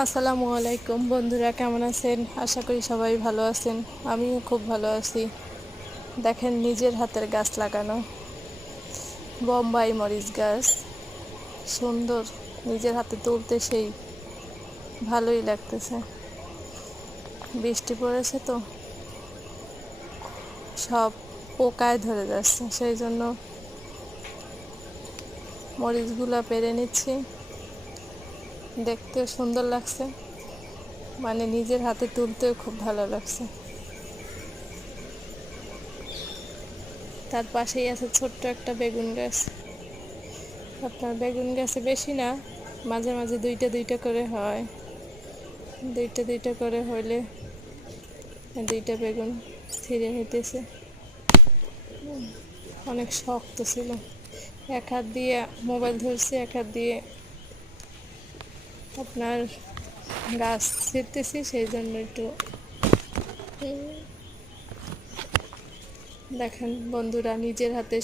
আসসালামু আলাইকুম বন্ধুরা, কেমন আছেন? আশা করি সবাই ভালো আছেন। আমিও খুব ভালো আছি। দেখেন, নিজের হাতের গাছ লাগানো বোম্বাই মরিচ গাছ, সুন্দর। নিজের হাতে তুলতে সেই ভালোই লাগতেছে। বৃষ্টি পড়েছে তো সব পোকায় ধরে যাচ্ছে, সেই জন্য মরিচগুলা পেরে নিচ্ছি। দেখতেও সুন্দর লাগছে, মানে নিজের হাতে তুলতেও খুব ভালো লাগছে। তার পাশেই আছে ছোট্ট একটা বেগুন গাছ। আপনার বেগুন গাছে বেশি না, মাঝে মাঝে দুইটা দুইটা করে হয়। দুইটা দুইটা করে হইলে দুইটা বেগুন ছিঁড়ে নিতেছে। অনেক শক্ত ছিল। এক হাত দিয়ে মোবাইল ধরছি, এক হাত দিয়ে আপনার গাছ ছিঁড়তেছি, সেই জন্য একটু দেখেন বন্ধুরা, নিজের হাতে